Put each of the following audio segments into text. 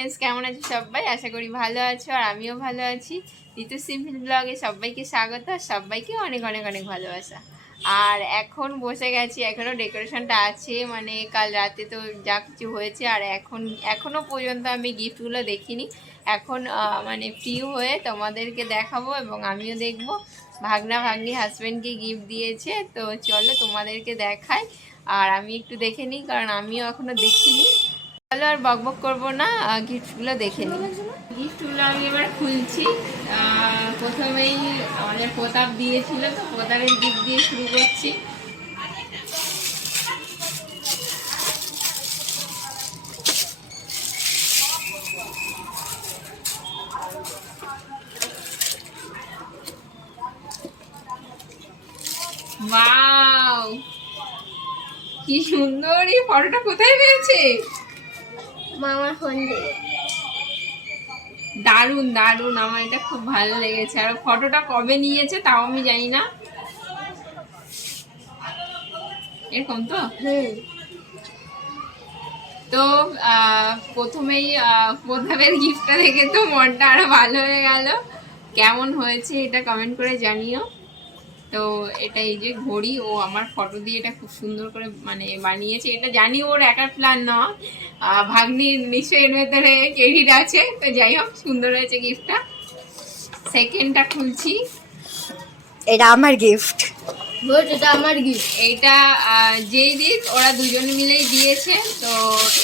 Friends, কেমন আছো সবাই? আশা করি ভালো আছো আর আমিও ভালো আছি। ঋতু সিম্পল ব্লগে সবাইকে স্বাগত, সবাইকে অনেক অনেক অনেক ভালোবাসা। আর এখন বসে গেছি, এখনও ডেকোরেশনটা আছে, মানে কাল রাতে তো যা কিছু হয়েছে। আর এখনও পর্যন্ত আমি গিফটগুলো দেখিনি। এখন মানে ফ্রি হয়ে তোমাদেরকে দেখাবো এবং আমিও দেখবো। ভাগনা ভাগ্নি হাজব্যান্ডকে গিফট দিয়েছে, তো চলো তোমাদেরকে দেখাই। আর আমি একটু দেখে নিই, কারণ আমিও এখনও দেখিনি। চলো আর বকবক করবো না, গিফটগুলো দেখে নিই। গিফটগুলো আমি এবার খুলছি। প্রথমেই আমাদের প্রতাপ দিয়েছিল, তো প্রতাপের গিফট দিয়ে শুরু করছি। ওয়াও, কি সুন্দর! এই ফটোটা কোথায় পেয়েছে? মামার ফোন দিয়ে। দারুণ দারুণ, আমার এটা খুব ভালো লেগেছে। আর ফটোটা কবে নিয়েছে তাও আমি জানি না। এরকম তো তো প্রথমেই প্রথমের গিফটটা দেখে তো মনটা আরো ভালো হয়ে গেল। কেমন হয়েছে এটা কমেন্ট করে জানিও। তো এটা এই যে ঘড়ি, ও আমার ফটো দিয়ে এটা খুব সুন্দর করে মানে বানিয়েছে। এটা জানি ওর একার প্ল্যান নয়, ভাগ্নির নিশ্চয়ই এর ভেতরে ক্রেডিট আছে। তো যাই হোক, সুন্দর হয়েছে গিফটটা। সেকেন্ডটা খুলছি। এটা আমার গিফট। এটা আমার গিফট। এইটা যেই দিক ওরা দুজনে মিলেই দিয়েছে। তো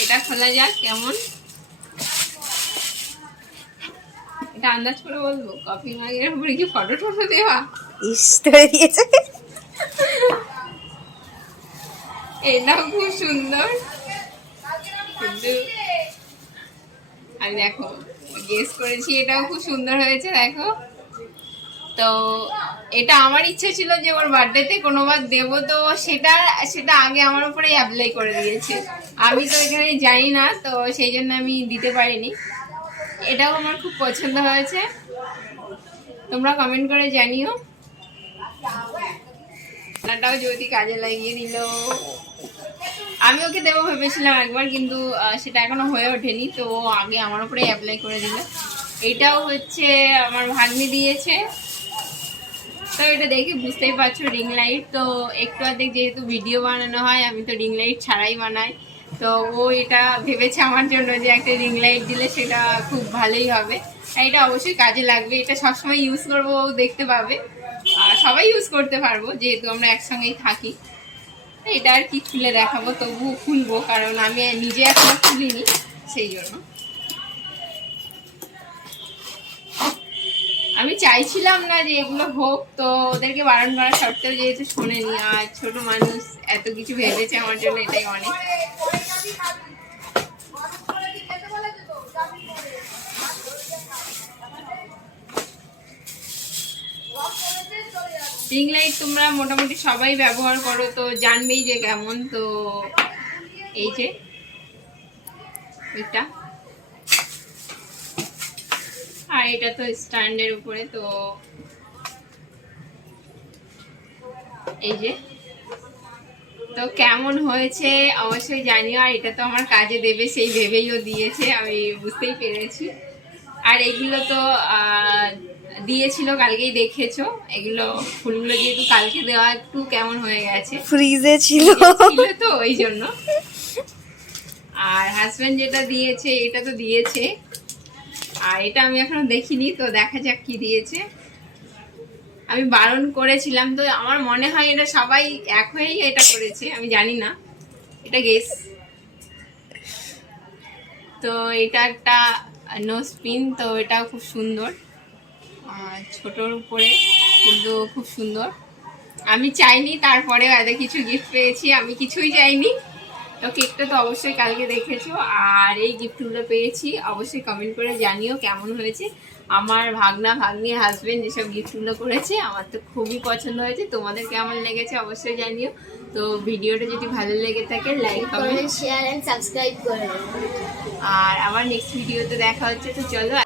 এটা খোলা যাক কেমন। এটা আন্দাজ করে বলবো, কফি মাগের উপরে কি ফটো টটো দেওয়া? ইস, ধরে দিয়েছে। এটাও খুব সুন্দর, কিন্তু আমি দেখো গেস করেছি, এটাও খুব সুন্দর হয়েছে। দেখো, তো এটা আমার ইচ্ছে ছিল যে ওর বার্থডেতে কোনোবার দেবো, তো সেটা সেটা আগে আমার উপরেই অ্যাপ্লাই করে দিয়েছে। আমি তো এখানে জানি না, তো সেই জন্য আমি দিতে পারিনি। এটাও আমার খুব পছন্দ হয়েছে, তোমরা কমেন্ট করে জানিও। রান্নাটাও যদি কাজে লাগিয়ে দিল। আমি ওকে দেবো ভেবেছিলাম একবার, কিন্তু সেটা এখনো হয়ে ওঠেনি। তো ও আগে আমার উপরে অ্যাপ্লাই করে দিল। এটাও হচ্ছে আমার ভাগ্নি দিয়েছে। তো এটা দেখে বুঝতেই পারছো, রিং লাইট। তো একটু আধেক যেহেতু ভিডিও বানানো হয়, আমি তো রিং লাইট ছাড়াই বানাই। তো ও এটা ভেবেছে আমার জন্য যে একটা রিং লাইট দিলে সেটা খুব ভালোই হবে। এটা অবশ্যই কাজে লাগবে, এটা সবসময় ইউজ করবো, ও দেখতে পাবে। আর সবাই ইউজ করতে পারবো, যেহেতু আমরা একসঙ্গেই থাকি। এটা আর কি খুলে দেখাবো, তবু খুলবো, কারণ আমি নিজে এখনো খুলিনি, সেই জন্য। আমি চাইছিলাম না যে এগুলো হোক, তো ওদেরকে বারণ করা সত্ত্বেও যেহেতু শোনেনি, আর ছোট মানুষ এত কিছু ভেবেছে আমার জন্য, এটাই অনেক। রিং লাইট তোমরা মোটামুটি সবাই ব্যবহার করো, তো জানবেই যে কেমন। তো এই যে এটা, আর এটা তো স্ট্যান্ডের উপরে। তো এই যে, তো কেমন হয়েছে অবশ্যই জানিও। আর এটা তো আমার কাজে দেবে সেই ভেবেই ও দিয়েছে, আমি বুঝতেই পেরেছি। আর এগুলো তো দিয়েছিল কালকেই, দেখেছো। এগুলো ফুলগুলো যেহেতু কালকে দেওয়া, একটু কেমন হয়ে গেছে, ফ্রিজে ছিল তো ওই জন্য। আর হাজব্যান্ড যেটা দিয়েছে, এটা তো দিয়েছে। আর এটা আমি এখনো দেখিনি, তো দেখা যাক কি দিয়েছে। আমি বারণ করেছিলাম, তো আমার মনে হয় এটা সবাই এক হয়েই এটা করেছে, আমি জানি না, এটা গেস। তো এটা একটা নোজ পিন, তো এটাও খুব সুন্দর, ছোটোর উপরে, কিন্তু খুব সুন্দর। আমি চাইনি, তারপরেও এত কিছু গিফট পেয়েছি, আমি কিছুই চাইনি। তো কেকটা তো অবশ্যই কালকে দেখেছো। আর এই গিফটগুলো পেয়েছি, অবশ্যই কমেন্ট করে জানিও কেমন হয়েছে। আমার ভাগনা ভাগ্নি হাজবেন্ড যেসব গিফটগুলো করেছে, আমার তো খুবই পছন্দ হয়েছে। তোমাদের কেমন লেগেছে অবশ্যই জানিও। তো ভিডিওটা যদি ভালো লেগে থাকে, like comment share and subscribe করুন। আর আবার নেক্সট ভিডিওতে দেখা হচ্ছে। তো চলো।